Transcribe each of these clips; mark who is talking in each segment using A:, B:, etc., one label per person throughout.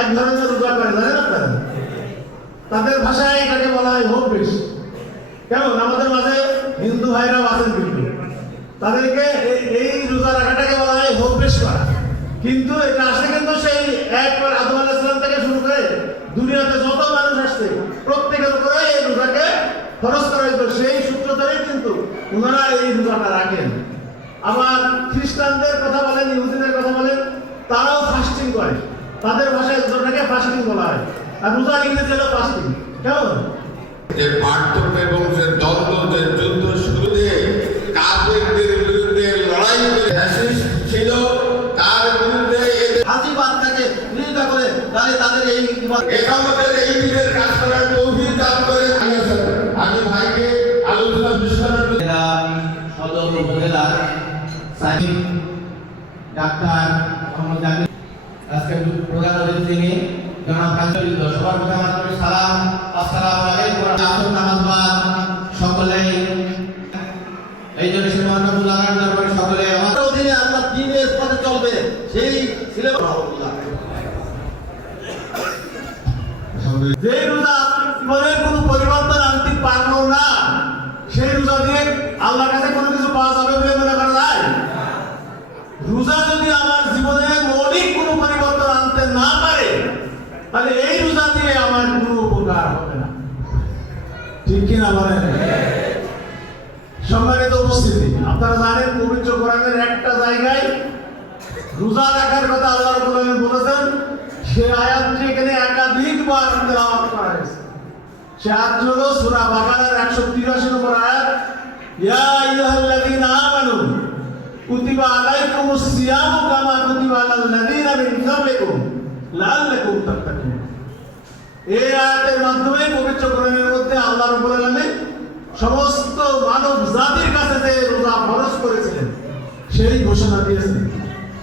A: এক ধরনের রোজা করে জানেন আপনারা তাদের ভাষায় এটাকে বলা হয় হোপ বেশ কেমন? আমাদের মাঝে হিন্দু ভাইরাও আছেন কিন্তু। তাদেরকে এই রোজা রাখাটাকে বলা হয় হোপ বেশ করা। কিন্তু এটা আসে কিন্তু সেই একবার আদম আলাহ ইসলাম থেকে শুরু করে দুনিয়াতে যত মানুষ আসছে, প্রত্যেকের উপরে এই রোজাকে খরচ করা হয়েছিল সেই সূত্র ধরেই কিন্তু ওনারা এই রোজাটা রাখেন। আবার খ্রিস্টানদের কথা বলেন, ইহুদিদের কথা বলেন, তারাও ফাস্টিং করে। তাদের ভাষায় রোজাটাকে ফাস্টিং বলা হয়। আর রোজার ইংরেজি হলো ফাস্টিং কেমন
B: যে পার্থক্য এবং যে দ্বন্দ্ব যে যুদ্ধ শুরুতে কাফেরদের বিরুদ্ধে লড়াই করে ছিল তার বিরুদ্ধে
A: হাসিবাদ থেকে বিরোধিতা করে তাহলে তাদের এই ইবাদত-
B: একামতের এই দিনের কাজ করার তৌফিক দান করে। আমি ভাইকে আলোচনা বিস্তারের
C: সদর উপজেলার সাহিব ডাক্তার মোহাম্মদ জাকির তিনি সালাম আলাইকুম সকলে, এই দরবারে সকলে আমার
A: পথে চলবে, সেই যে রোজা কোনো পরিবর্তন আনতে পারল না, সেই রোজা দিয়ে আল্লাহর কাছে কোনো কিছু পাওয়া যাবে বলে মনে করা যায়? রোজা যদি আমার জীবনে মৌলিক কোনো পরিবর্তন আনতে না পারে তাহলে এই রোজা দিয়ে আমার কোনো উপকার হবে না। ঠিক কিনা বলেন? সম্মানিত উপস্থিতি, আপনারা জানেন পবিত্র কোরআনের একটা জায়গায় রোজা রাখার কথা আল্লাহ রাব্বুল আলামিন বলেছেন, সে আয়াতটি এখানে একাধিকবার তেলাওয়াত করা হয়েছে। সে আয়াত হলো সূরা বাকারার 183 নম্বর আয়াত, ইয়া আইয়ুহাল্লাযীনা আমানু কুতিবা আলাইকুমুস সিয়ামু কামা কুতিবা আলাল লাযীনা মিন ক্বাবলিকুম। লাআল্লাকুম তাত্তাকুন এই আয়াতের মাধ্যমে পবিত্র কোরআনের মধ্যে আল্লাহ রাব্বুল আলামিন সমস্ত মানব জাতির কাছে যে রোজা ফরজ করেছিলেন, সেই ঘোষণা দিয়েছেন।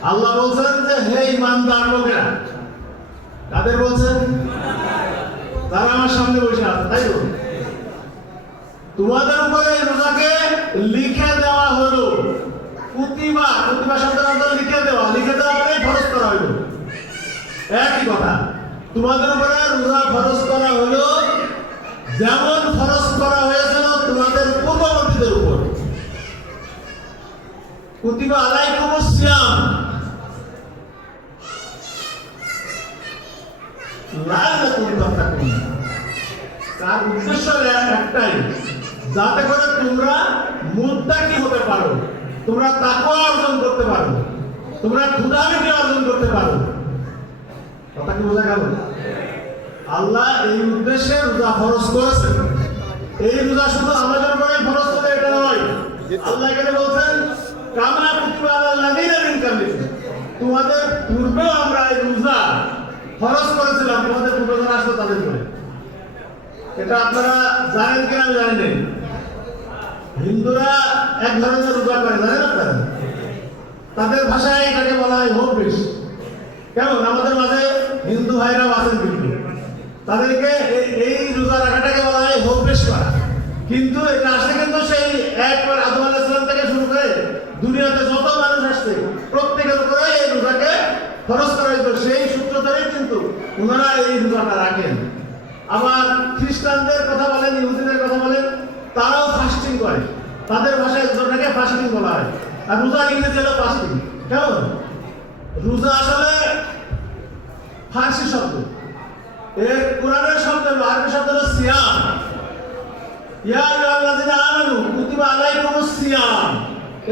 A: আল্লাহ বলছেন যে, হে ইমানদার লোকেরা, কাদের বলছেন? তারা আমার সামনে বসে আছে, তাই তো? তোমাদের উপরে রোজাকে লিখে দেওয়া হলো। কুতিবা কুতিবা শব্দের লিখে দেওয়া লিখে দেওয়া মানে ফরজ করা হলো। একই কথা। তোমাদের উপরে রোজা ফরজ করা হলো যেমন ফরজ করা হয়েছিল তোমাদের পূর্ববর্তীদের উপর। কুতিবা আলাইকুম সিয়াম। তাত্তাকুন। তার উদ্দেশ্য একটাই, যাতে করে তোমরা মুত্তাকি হতে পারো, তোমরা তাকওয়া অর্জন করতে পারো, তোমরা ক্ষুধামিকে অর্জন করতে পারো। কথা কি বোঝা গেল? আল্লাহ এই উদ্দেশ্যে রোজা ফরজ করেছেন এই রোজা শুধু আমাদের উপরে ফরজ করে এটা নয়। আল্লাহ এখানে বলছেন, কামনা কুতিবা আলাল লাযীনা মিন কাবলিকুম তোমাদের পূর্বেও আমরা এই রোজা ফরজ করেছিলাম, তোমাদের পূর্বজন আসলো তাদের উপরে। এটা আপনারা জানেন কিনা আমি জানি হিন্দুরা এক ধরনের রোজা করে, জানেন আপনারা? তাদের ভাষায় এটাকে বলা হয় বেশ কেমন? আমাদের মাঝে হিন্দু ভাইরাও আছেন কিন্তু তাদেরকে এই রোজা রাখাটাকে বলা হয় হোপ বেশ করা কিন্তু এটা আসে কিন্তু সেই একবার আদম আলাহ থেকে শুরু করে দুনিয়াতে যত মানুষ আসছে, প্রত্যেকের উপরে এই রোজাকে খরচ করা হয়েছিল। সেই সূত্র ধরেই কিন্তু ওনারা এই রোজাটা রাখেন। আবার খ্রিস্টানদের কথা বলেন, ইহুদিদের কথা বলেন, তারাও ফাস্টিং করে। তাদের ভাষায় রোজাটাকে ফাস্টিং বলা হয়। আর রোজার ইংরেজি হলো ফাস্টিং কেমন? রোজা আসলে ফার্সি শব্দ। এর কোরআনের শব্দ হলো, আরবি শব্দ হলো সিয়াম। ইয়া আইয়ুহাল্লাযীনা আমানু, কুতিবা আলাইকুমুস সিয়াম।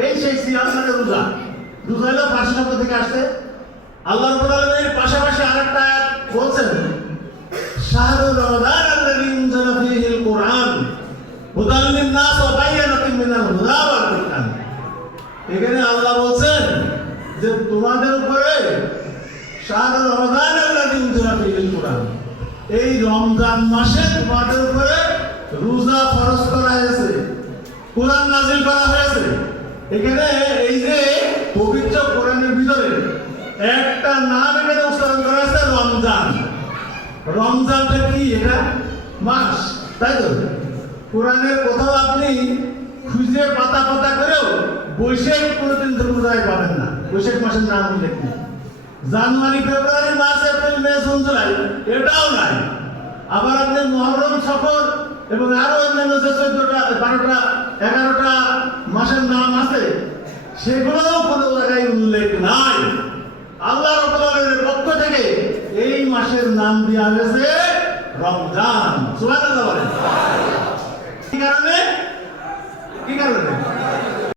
A: এই সেই সিয়াম মানে রোজা। রোজা হলো ফার্সি শব্দ থেকে আসছে। আল্লাহ রাব্বুল আলামিন পাশাপাশি আরেকটা আয়াত বলছেন শাহরু রমাদান আল্লাযী উনজিলা ফীহিল কুরআন, হুদাল লিন-নাস ওয়া বায়্যানাতিন মিনাল হুদা ওয়াল ফুরকান এখানে আল্লাহ বলছেন যে তোমাদের উপরে শাহরু রমাদান আল্লাযী উনজিলা ফীহিল কুরআন এই রমজান মাসে তোমাদের উপরে রোজা ফরজ করা হয়েছে। কোরআন নাজিল করা হয়েছে। এখানে এই যে পবিত্র কোরআনের ভিতরে একটা নাম এখানে উচ্চারণ করা হয়েছে, রমজান। রমজানটা কি? এটা মাস, তাই তো? কোরআনের কোথাও আপনি খুঁজে পাতা পাতা করেও বৈশাখ কোনোদিন রোজায় পাবেন না। বৈশাখ মাসের নাম উল্লেখ নেই। January, February, March, April, May, June, July, এটাও নাই। আবার আপনি মহরম, সফর এবং আরও অন্যান্য যে চোদ্দটা, বারোটা, এগারোটা মাসের নাম আছে, সেগুলোও কোনো জায়গায় উল্লেখ নাই। আল্লাহ রবের পক্ষ থেকে এই মাসের নাম দেওয়া হয়েছে রমজান। বলেন। কি কারণে? কি কারণে?